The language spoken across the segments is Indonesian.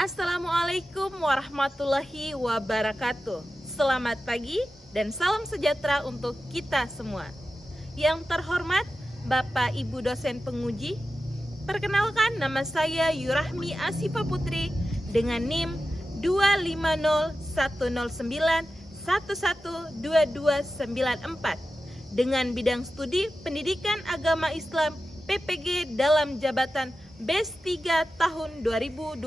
Assalamualaikum warahmatullahi wabarakatuh. Selamat pagi dan salam sejahtera untuk kita semua. Yang terhormat Bapak Ibu dosen penguji, perkenalkan nama saya Yurahmi Asifa Putri dengan NIM 25010911224 dengan bidang studi Pendidikan Agama Islam PPG dalam jabatan BES 3 tahun 2025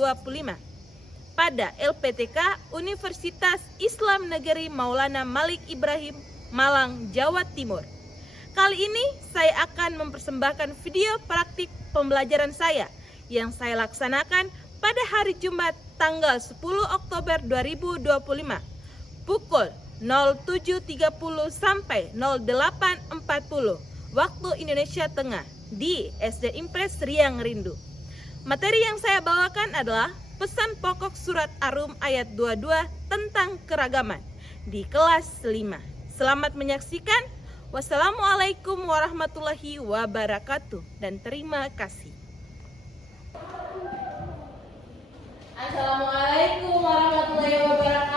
pada LPTK Universitas Islam Negeri Maulana Malik Ibrahim, Malang, Jawa Timur. Kali ini saya akan mempersembahkan video praktik pembelajaran saya yang saya laksanakan pada hari Jumat tanggal 10 Oktober 2025 pukul 07.30 sampai 08.40 waktu Indonesia Tengah di SD Impres Riang Rindu. Materi yang saya bawakan adalah pesan pokok surat Ar-Rum ayat 22 tentang keragaman di kelas 5. Selamat menyaksikan. Wassalamualaikum warahmatullahi wabarakatuh dan terima kasih. Assalamualaikum warahmatullahi wabarakatuh.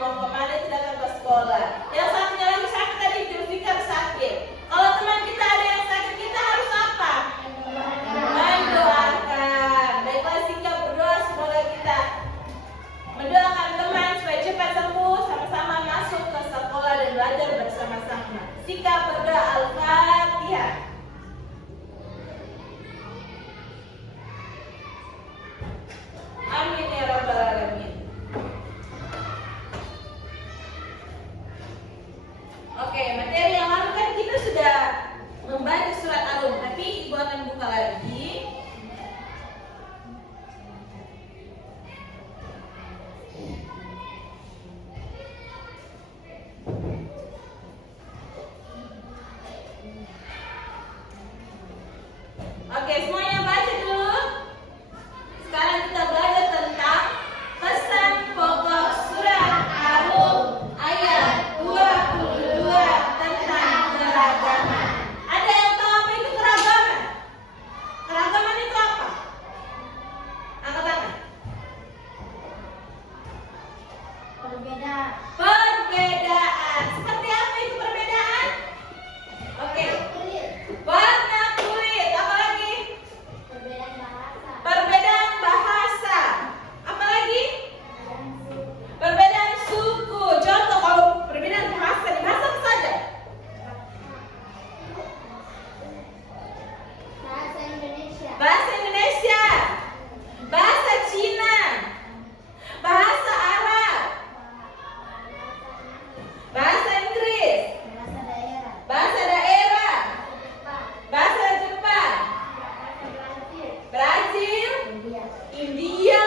mau kemana itu datang ke sekolah. Yang satunya lagi sakit tadi, Julfikar sakit. Kalau teman kita ada yang sakit, kita harus apa? Mendoakan. Baiklah, sikap berdoa, semoga kita mendoakan teman supaya cepat sembuh, sama-sama masuk ke sekolah dan belajar bersama-sama. Sikap berdoa. Al-Fatihah. Amin ya rabbal alamin. Oke, materi yang lalu kan kita sudah membaca surat Ar-Rum, tapi Ibu akan buka lagi. Oke, semuanya baca dulu. Sekarang kita belajar tentang pesan pokok surat Ar-Rum ayat 22 tentang keragaman. Ada yang tahu apa itu keragaman? Keragaman itu apa? Angkat tangan. Perbedaan. Perbedaan. Seperti apa itu perbedaan? Oke. Warna kulit. Apa lagi? Perbedaan bahasa. Perbedaan bahasa. Apa lagi? Perbedaan suku. Contoh kalau perbedaan bahasa di bahasa apa saja? Bahasa Indonesia. Bahasa Indonesia, bahasa Cina, bahasa Arab, bahasa Inggris, Bahasa daerah. bahasa daerah, Jepang. bahasa Jepang, Bahasa Brazil. Brazil, India. India,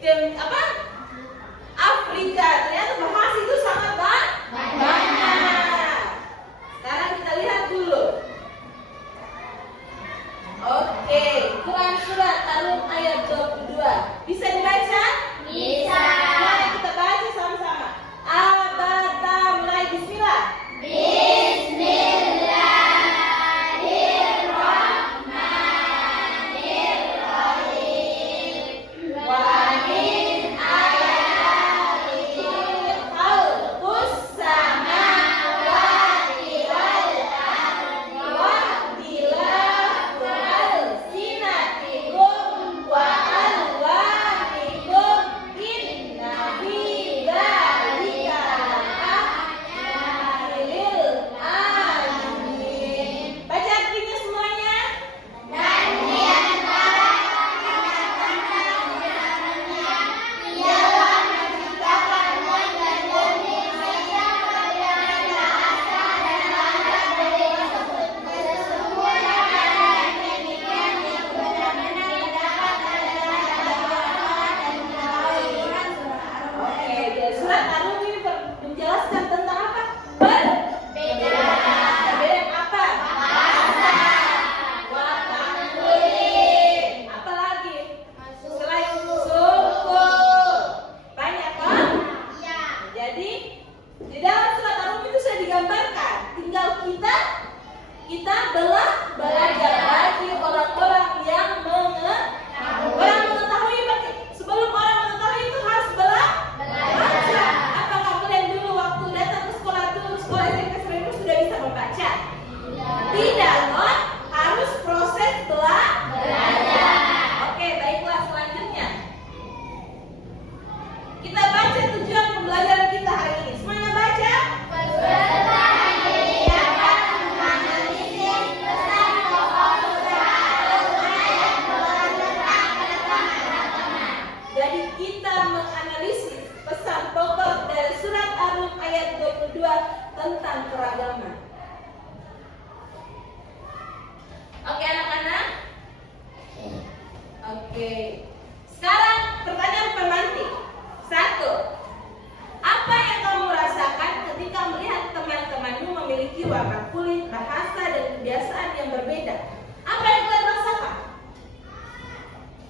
dan apa? Afrika. Ternyata bahasa itu sangat banyak. Sekarang kita lihat dulu. Oke, Quran surat Ar-Rum ayat 22. Bisa dibaca? Bisa. Mari kita baca sama-sama. Abada, mulai bismillah. Wa min ayatihi khalqus samawati wal ardi wa ikhtilafu alsinatikum wa alwanikum inna fi dzalika laayatin lil alamin. Baca artinya semuanya. Ialah menciptakan langit dan bumi beserta perjalanan asal dan langkah dari sesungguhnya ada yang demikian yang benar-benar mendapat adalah pengetahuan dan mengetahui. Oke, jadi surat Ar-Rum ini menjelaskan tentang apa? Perbedaan. Perbedaan apa? Bahasa. Warna kulit. Apa lagi? Selain suku. Banyak kan? Iya. Jadi di dalam surat Ar-Rum itu sudah digambarkan. Tinggal kita belajar bagi orang-orang yang mengetahui. Berarti sebelum orang mengetahui itu harus belajar. Apakah kalian dulu waktu datang ke sekolah dulu sekolah SMP itu sudah bisa membaca? Tidak, non. Harus proses belajar. Oke, baiklah selanjutnya. Kita baca tujuan pembelajaran kita hari ini. Semuanya baca. Jadi kita menganalisis pesan pokok dari surat Ar-Rum ayat 22 tentang keragaman. Oke anak-anak. Oke. Sekarang pertanyaan pemantik. 1. Apa yang kamu rasakan ketika melihat teman-temanmu memiliki warna kulit, bahasa, dan kebiasaan yang berbeda? Apa yang kalian rasakan?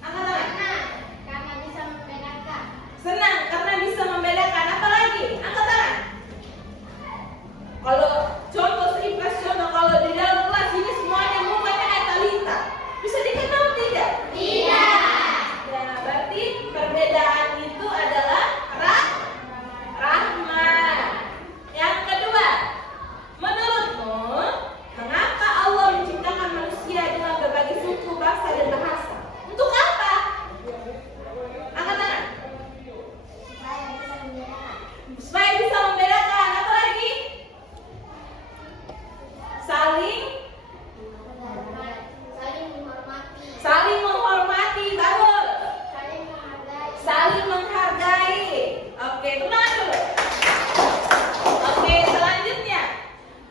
Angkat tangan. Karena bisa membedakan. Senang karena bisa membedakan. Apa lagi? Angkat tangan. Kalau contoh impresional, kalau di dalam kelas ini semuanya mukanya kayak Talita, bisa dikenal tidak? Tidak. Ya, berarti perbedaan saling menghargai. Oke, tenang dulu. Oke, selanjutnya,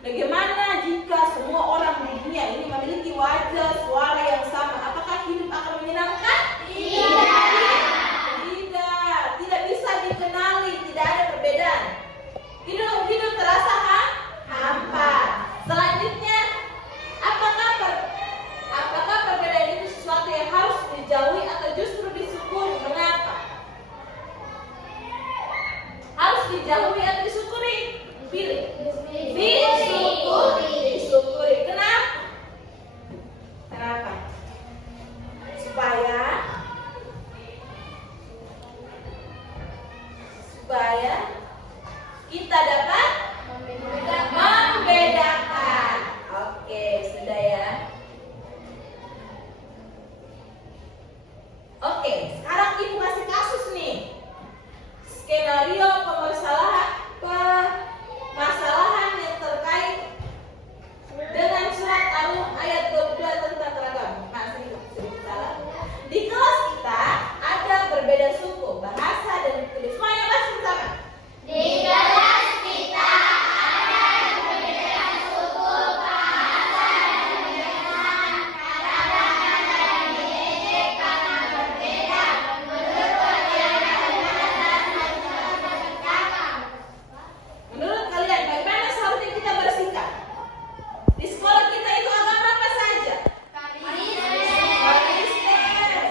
bagaimana jika semua orang di dunia ini memiliki wajah suara yang sama? Apakah hidup akan menyenangkan? Tidak bisa dikenali, tidak ada perbedaan. Hidup terasa hampa. Selanjutnya, apakah perbedaan itu sesuatu yang harus dijauhi atau justru disyukuri? Mengapa? Harus dijauhi atau disyukuri? Pilih. Disyukuri. Kenapa? Supaya kita dapat membedakan. Oke, sudah ya. Oke, sekarang Ibu kasih kasus nih. Skenario permasalahan yang terkait dengan surat Al-Rum ayat 22 tentang keragaman. Sedikit salah. Di kelas kita ada berbeda suku, bahasa, dan metode. Semuanya bahas bersama. Di kelas kita ada perbedaan suku, bahasa, dan kebiasaan. Kadang-kadang diejek karena berbeda. Menurut kalian Menurut kalian bagaimana seharusnya kita bersikap? Di sekolah kita itu agama apa saja? Kristen,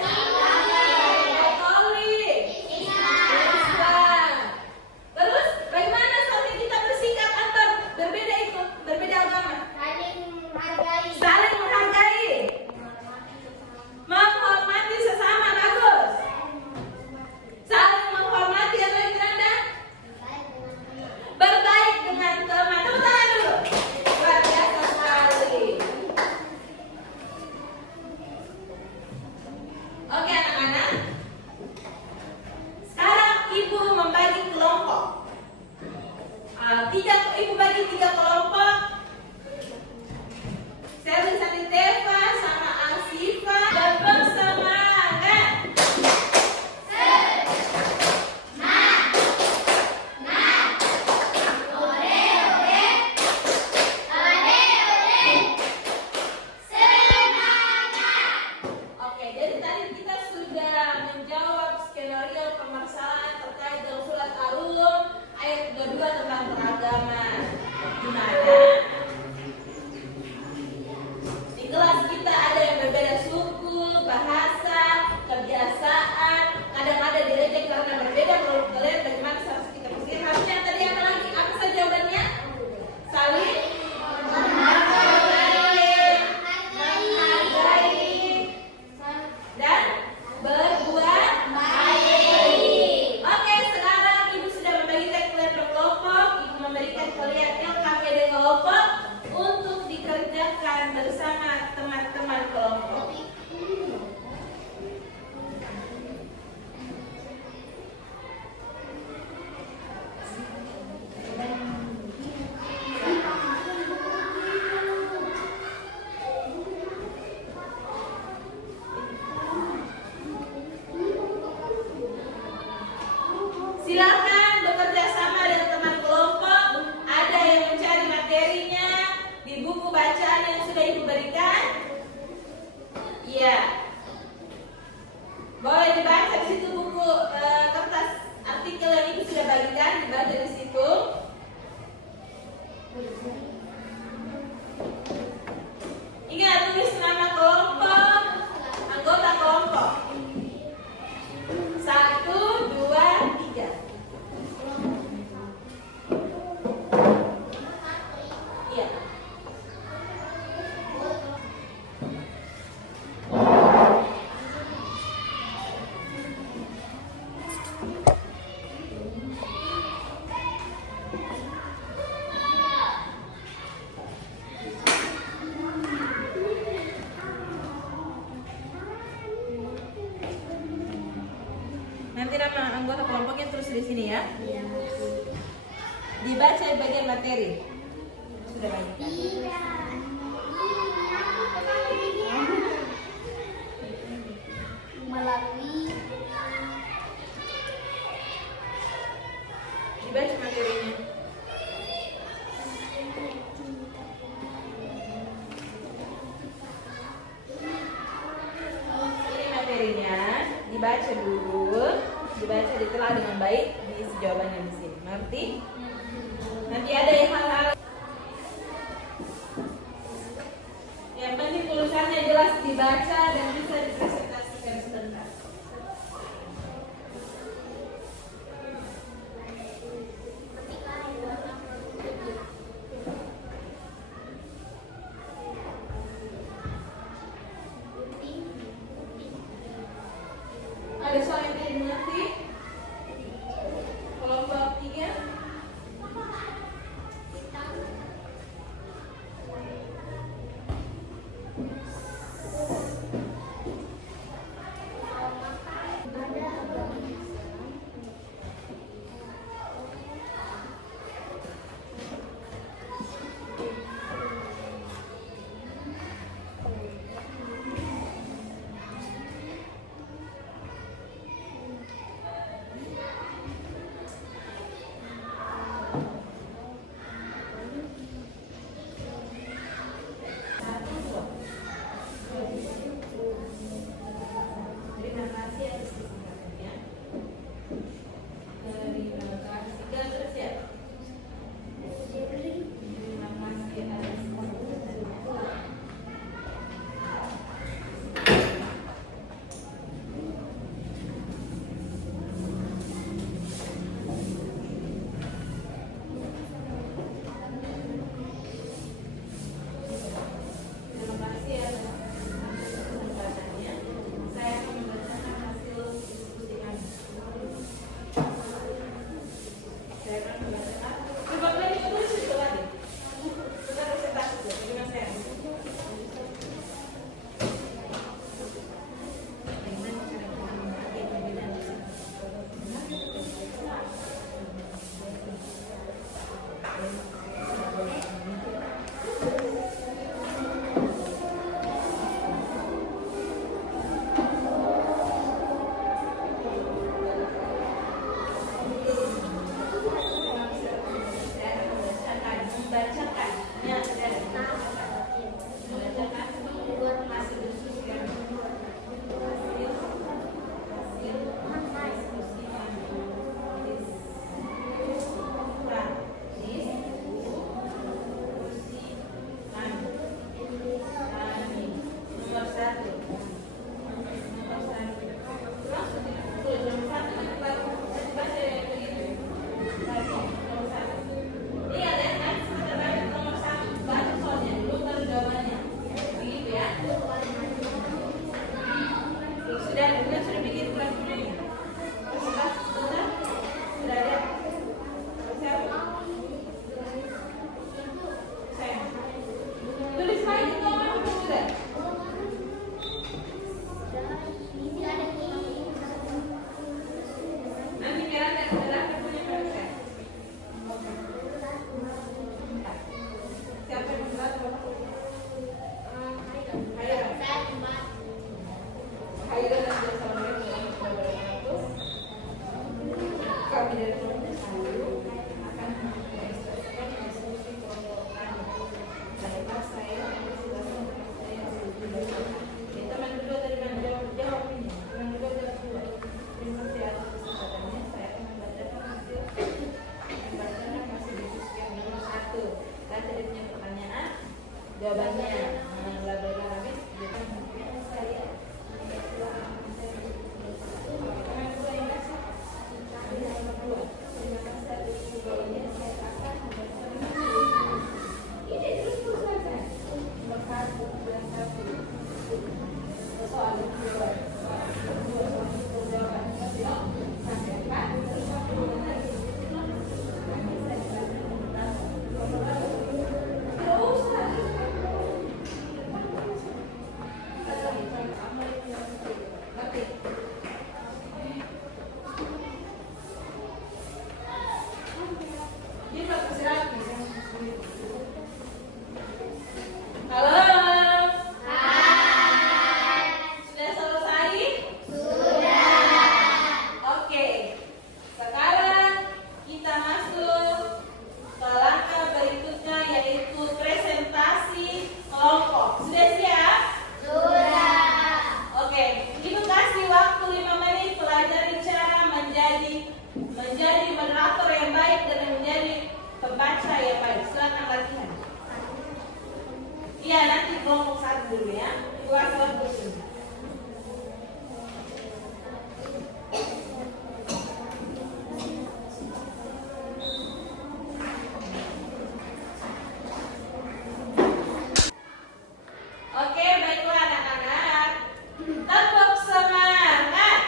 Katolik, Islam. Terus bagaimana seharusnya kita bersikap antar berbeda agama? Saling menghargai, menghormati sesama. Bagus. Saling menghormati atau yang rendah? Berbaik dengan teman. Tepuk tangan dulu. Luar biasa sekali. Oke anak-anak. Sekarang Ibu membagi kelompok. Ibu bagi 3 kelompok. Sherly Saniteva sama Asifa dan bersemangat. Oke, jadi tadi kita sudah menjawab skenario permasalahan terkait dengan surat Al-Rum ayat 22 tentang keragaman. Gimana? Di kelas kita ada yang berbeda suku, bahasa, kebiasaan. Kadang-kadang diejek karena berbeda. Menurut kalian bagaimana seharusnya kita bersikap? Harusnya tadi apa lagi? Apa saja jawabannya? Saling menghargai dan berbuat baik. Oke, sekarang Ibu sudah membagikan kalian berkelompok. Ibu memberikan kalian LKPD kelompok untuk dikerjakan bersama teman-teman kelompok. Silakan bekerja sama dengan teman kelompok. Ada yang mencari materinya di buku bacaan yang sudah Ibu berikan. Iya. Boleh dibaca di situ buku kertas artikel yang Ibu sudah bagikan, dibaca di situ. Ingat tulis nama kelompok, anggota kelompok. 1, 2, 3. Iya. Nanti nama anggota kelompoknya terus di sini ya. Dibaca di bagian materi. Sudah baik. melalui Dibaca materinya. Ini materinya, dibaca dulu, dibaca ditelah dengan baik, diisi jawabannya di sini. Ngerti? Nanti ada hal-hal yang penting tulisannya jelas dibaca dan bisa dipresentasikan sebentar. Ada soal yang tidak dimengerti? Kelompok 3. Terima kasih atas kesempatannya. Terima kasih. Terus ya. Terima kasih atas kesempatannya. Terima kasih atas kesempatannya. Saya akan membacakan hasil diskusi kami. Saya akan membacakan. Coba kalian tulis itu lagi. Kita presentasi dulu. Terima kasih. Membacakan hasil diskusi kami. Nomor 1. Sudah bikin kelas ini. Sudah ada. Siapa? Saya. Tulis lagi nomor sudah. Nanti biar ada punya saya. Siapa yang membuat? Haida dan Assalamualaikum warahmatullahi wabarakatuh. Kami dari kelompok 1 akan mengekspresikan diskusi kelompok kami. Saya teman kedua dari mana jawab ini. Teman kedua jawab dua. Terima kasih atas kesempatannya. Saya akan membacakan hasil diskusi yang nomor 1. Saya tadi punya pertanyaan, jawabannya bla habis. Saya nomor 2. dulu ya. Kelas waktu ini. Oke, baiklah anak-anak. Tepuk semangat.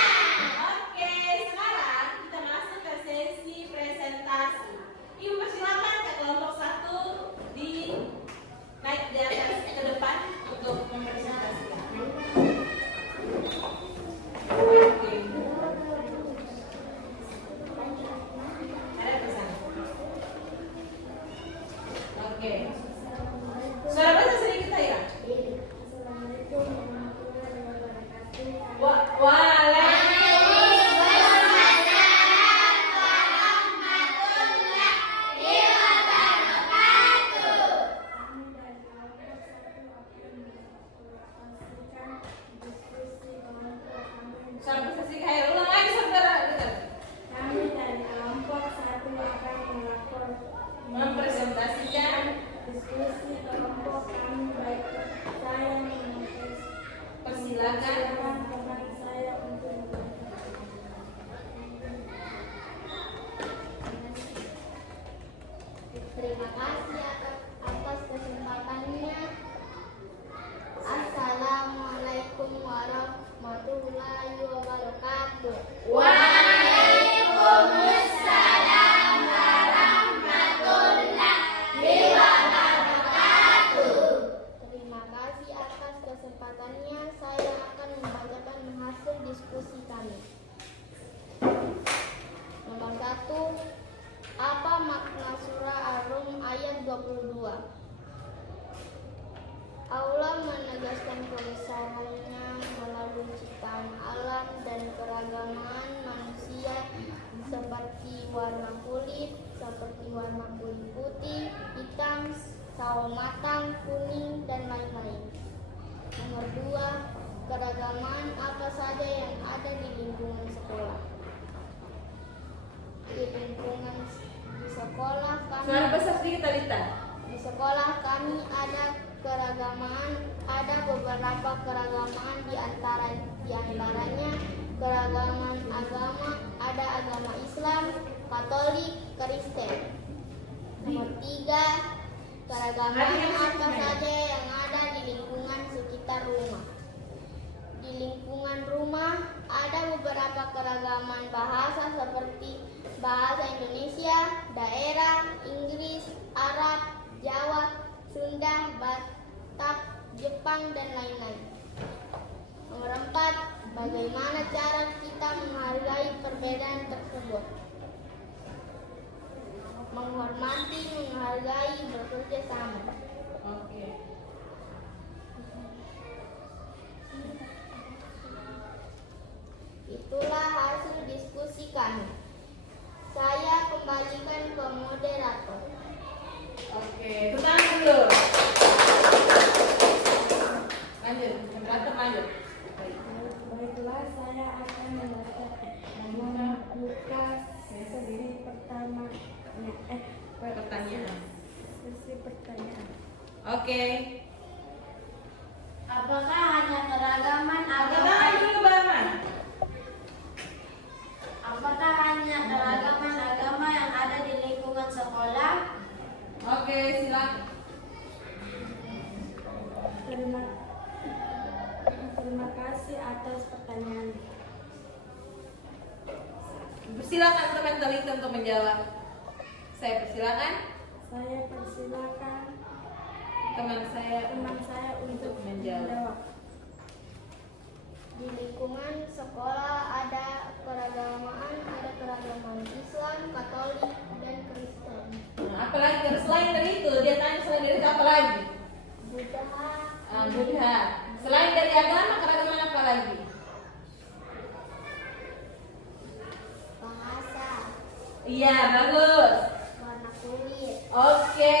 Oke, sekarang kita masuk ke sesi presentasi. Ibu persilakan ke kelompok 1 di naik di atas ke depan untuk mempresentasikan. Oke. Ada pesan. Oke. Suara bahasa sedikit ya. Suara bahasa sedikit ya. Ulang lagi saudara. Dengar. Kami dari kelompok 1 akan melakukan Mempresentasikan. diskusi kelompok kami baik saya Persilakan. teman saya untuk Terima kasih atas kesempatannya. Assalamualaikum warahmatullahi wabarakatuh. Waalaikumsalam warahmatullahi wabarakatuh. Terima kasih atas kesempatannya. Saya akan membacakan hasil diskusi kami. Nomor 1. Apa makna surah Ar-Rum ayat 22? Allah menegaskan kebesarannya melalui ciptaan alam dan keragaman manusia seperti warna kulit putih, hitam, sawo matang, kuning, dan lain-lain. Nomor 2, keragaman apa saja yang ada di lingkungan sekolah. Di sekolah kami Suara besar sedikit Talita. Di sekolah kami ada beberapa keragaman di antaranya keragaman agama, ada agama Islam, Katolik, Kristen. Nomor 3, keragaman apa saja yang ada di lingkungan sekitar rumah. Di lingkungan rumah ada beberapa keragaman bahasa seperti bahasa Indonesia, daerah, Inggris, Arab, Jawa, Sunda, Batak, Jepang, dan lain-lain. Nomor 4, bagaimana cara kita menghargai perbedaan tersebut? Menghormati, menghargai, bekerja sama. Oke. Itulah hasil diskusi kami. Saya kembalikan ke moderator. Oke, tenang dulu. Lanjut, moderator lanjut. baiklah saya akan membuka sesi pertama Pertanyaan. sesi pertanyaan. Oke. Apakah hanya keragaman Tenang dulu, Bama. Apakah hanya keragaman agama yang ada di lingkungan sekolah? Oke, silakan. Terima kasih atas pertanyaan. Silakan teman Talita untuk menjawab. Saya persilakan Saya persilakan teman saya untuk menjawab. menjawab. Di lingkungan sekolah ada keragaman Islam, Katolik, dan Kristen. Nah, apalagi selain dari itu, dia tanya selain dari itu apa lagi? Buddha, Buddha. Selain dari agama, keragaman apa lagi? bahasa, Iya, bagus. warna kulit. Oke.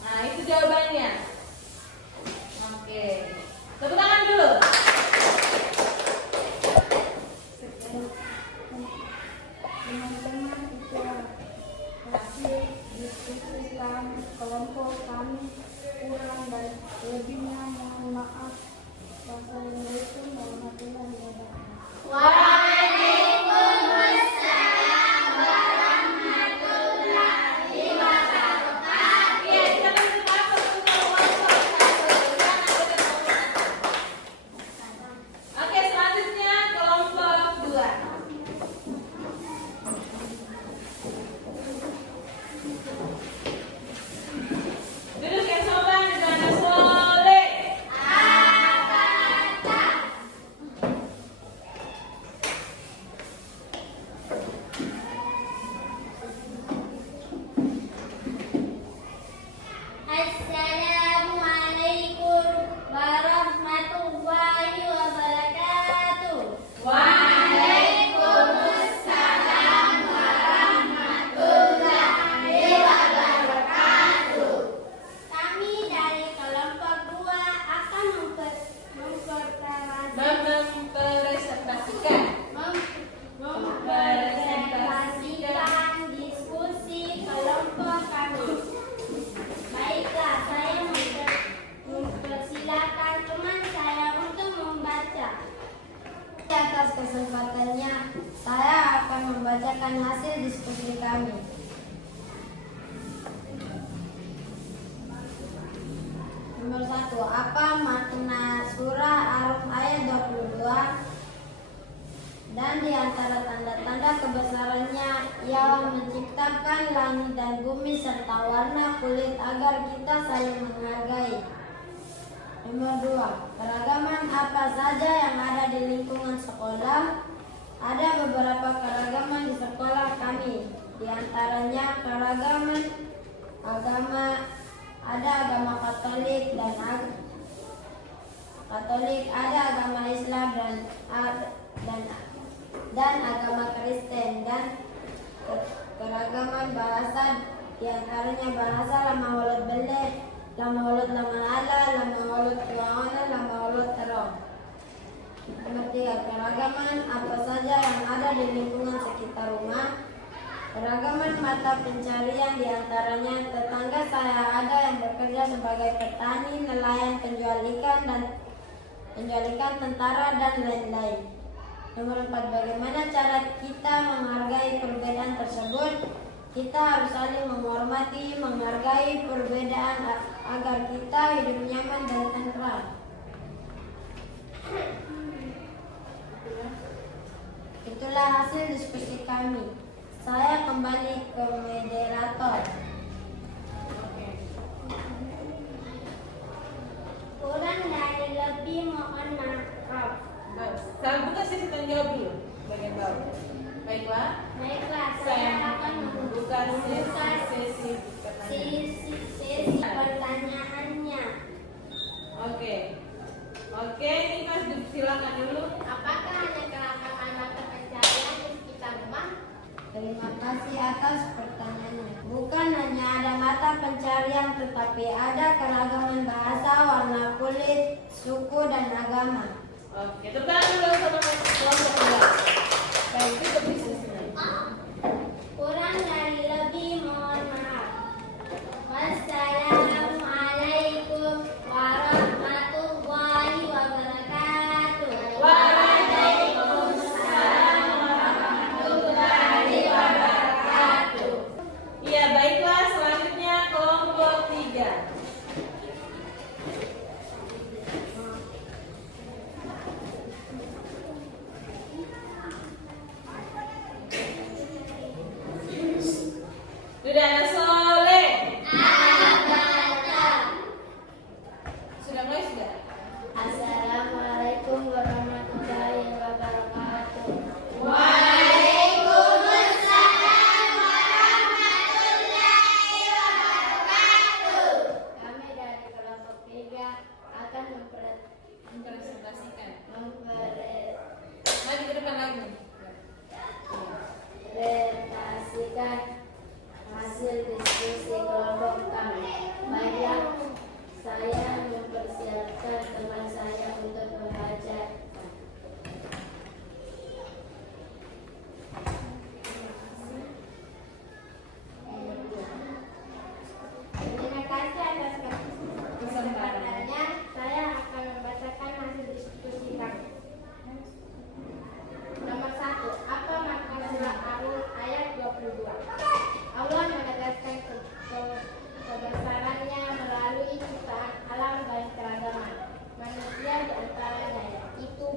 Nah, itu jawabannya. Oke. Tepuk tangan dulu. Apa makna surah Ar-Rum ayat 22? Dan di antara tanda-tanda kebesarannya ialah menciptakan langit dan bumi serta warna kulit agar kita saling menghargai. Nomor 2, keragaman apa saja yang ada di lingkungan sekolah? Ada beberapa keragaman di sekolah kami. Di antaranya keragaman agama, ada agama Katolik ada agama Islam dan agama Kristen, dan keragaman bahasa, di antaranya bahasa lama walut beleh, lama walut lama ala, lama walut tuaona, lama walut terong. Nomor 3, keragaman apa saja yang ada di lingkungan sekitar rumah. Keragaman mata pencarian, di antaranya tetangga saya ada yang bekerja sebagai petani, nelayan, penjual ikan, tentara, dan lain-lain. Nomor 4, bagaimana cara kita menghargai perbedaan tersebut? Kita harus saling menghormati, menghargai perbedaan agar kita hidup nyaman dan tentram. Itulah hasil diskusi kami. Saya kembali ke moderator. Kurang dari lebih mohon maaf. Sekarang buka sesi tanya jawab dulu. Bagian bawah. Baiklah. Saya akan membuka sesi pertanyaannya. Oke, ini Mas silakan dulu. Apakah hanya keragaman mata pencarian di sekitar rumah? Terima kasih atas pertanyaannya. Bukan hanya ada mata pencarian, tetapi ada keragaman bahasa, warna kulit, suku, dan agama. Oke, tepuk tangan dulu sama kelompok kedua. Baik, itu bisa Kurang dari lebih mohon maaf. Wassalamualaikum warahmatullahi wabarakatuh. Waalaikumsalam warahmatullahi wabarakatuh. Iya, baiklah, selanjutnya kelompok 3. Dudana Soleh. Sudah mulai sudah? Assalamualaikum warahmatullahi wabarakatuh. Waalaikumsalam warahmatullahi wabarakatuh. Kami dari kelompok 3 akan mempresentasikan. mempresentasikan Maju ke depan lagi. hasil diskusi kelompok kami. Baiklah, saya mempersiapkan teman saya untuk membaca. Terima kasih atas kesempatannya. Saya akan membacakan hasil diskusi kami. Nomor 1. Apa makna surah Ar-Rum ayat 22? Allah menegaskan kebesarannya melalui ciptaan alam dan keragaman manusia di antaranya, yaitu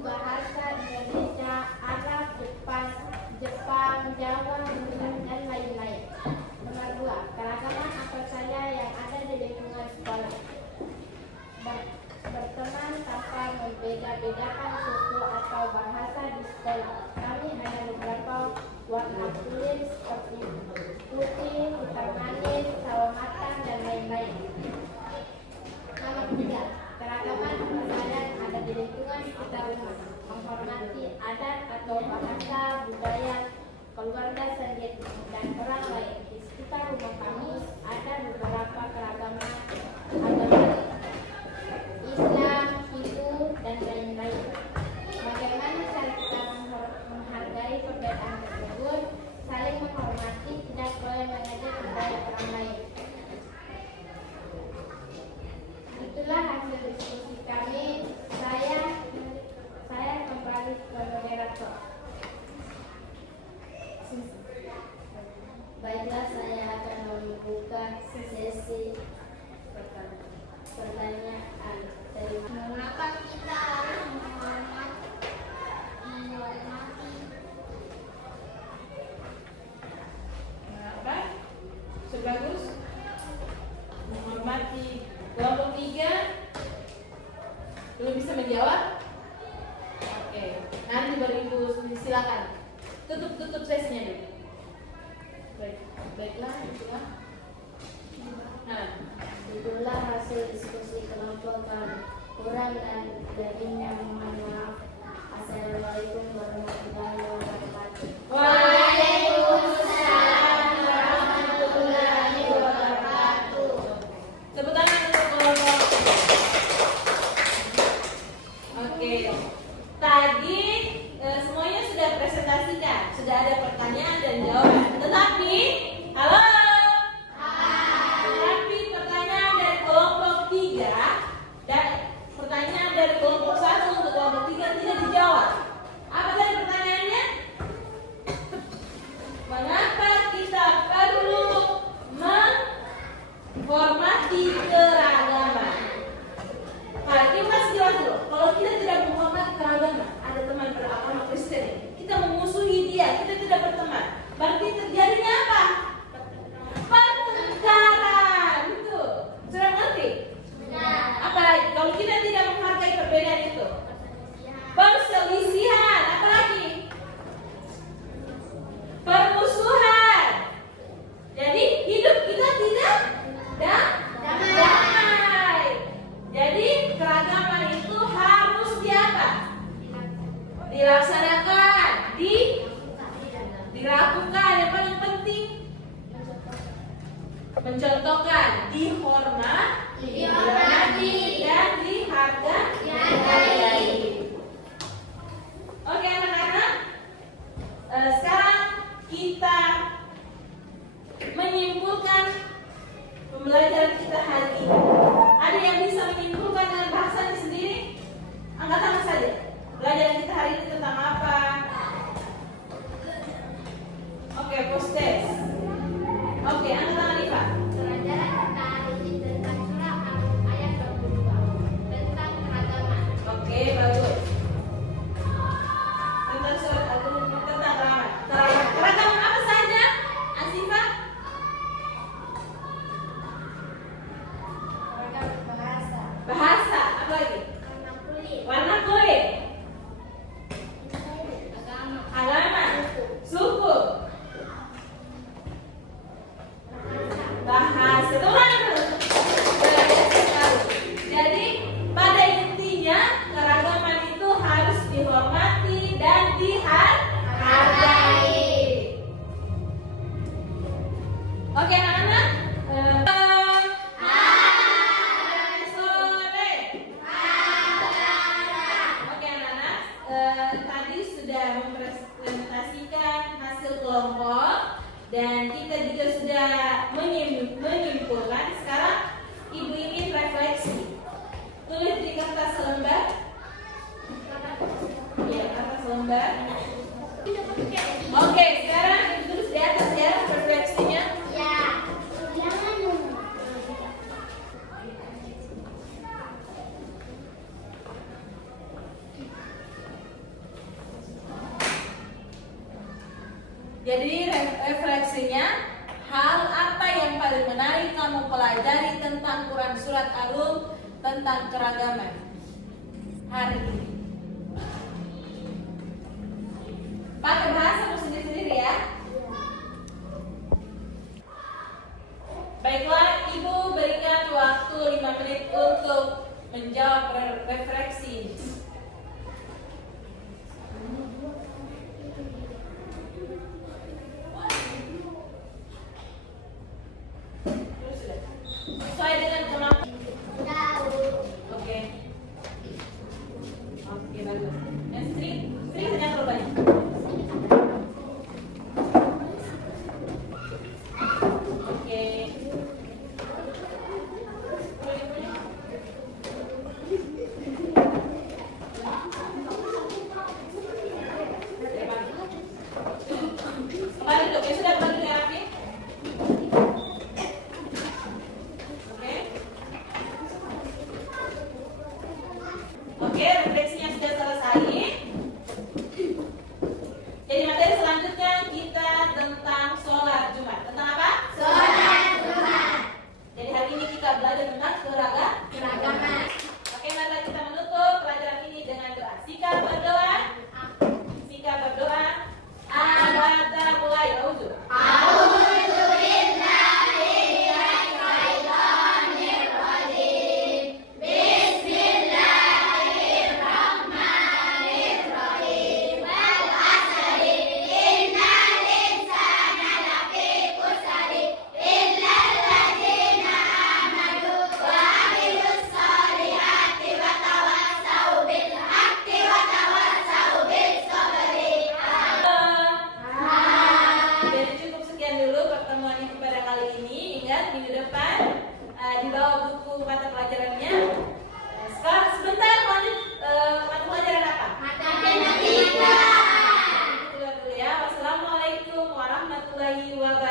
dihormati. Kelompok 3 belum bisa menjawab? Oke, nanti baru Ibu silakan. Tutup sesinya dulu. Baiklah, itulah. Nah, Itulah hasil diskusi kelompok Quran dan darinya mohon maaf. Assalamualaikum warahmatullahi wabarakatuh. Waalaikumsalam warahmatullahi wabarakatuh. Tepuk tangan untuk kelompok. Oke, tadi semuanya sudah presentasikan, sudah ada pertanyaan dan jawaban. Tetapi, halo. Tapi pertanyaan dari kelompok 3 dan pertanyaan dari kelompok 1 untuk kelompok 3 tidak dijawab. Apa tadi pertanyaannya? Mengapa kita perlu menghormati keragaman? Nah, ini masih jelas dulu. Kalau kita tidak menghormati keragaman, ada teman beragama Kristen, kita memusuhi dia, kita tidak berteman. Berarti terjadinya apa? Pertengkaran. Itu sudah ngerti? Apalagi kalau kita tidak menghargai perbedaan itu, perselisihan, apalagi permusuhan. Jadi hidup kita tidak damai. Jadi keragaman itu harus dilaksanakan, dilakukan. Yang paling penting mencontohkan, dihormati dan dihargai. Oke anak-anak, sekarang kita menyimpulkan pembelajaran kita hari ini. Ada yang bisa menyimpulkan dengan bahasanya sendiri? Angkat tangan saja. Pelajaran kita hari ini tentang apa? Oke, postes. Oke, angkat tangan Iva. Pelajaran kita hari ini tentang surah Al-Rum ayat 22 tentang keragaman. Oke, bagus. Tentang surat Al-Rum tentang keragaman. Keragaman apa saja? Asifa? Bahasa. Apa lagi? Warna kulit. Agama. Suku. Bahasa. Jadi pada intinya keragaman itu harus dihormati dan dihargai. Oke anak-anak. Sore. Oke anak-anak. Tadi sudah mempresentasikan hasil kelompok dan kita juga sudah menyimpulkan. Sekarang Ibu ingin refleksi. Tulis di kertas selembar. Iya, kertas selembar. Oke, sekarang Ibu tulis di atas ya refleksinya. Ya. Jangan dulu. Jadi refleksinya, hal apa yang paling menarik kamu pelajari tentang Quran Surat Ar-Rum tentang keragaman hari ini? Pakai bahasa sendiri-sendiri ya. Baiklah, Ibu berikan waktu 5 menit untuk menjawab refleksi. Sesuai dengan kemampuan. Oke. Oke, bagus. Yang sering saja terlalu banyak. Oke. Kembali duduk, ya sudah kembali rapi. Oke. diingat minggu depan di bawah buku mata pelajarannya. Sekarang sebentar lanjut mata pelajaran apa? Matematika. Dulu ya. Wassalamualaikum warahmatullahi wabarakatuh.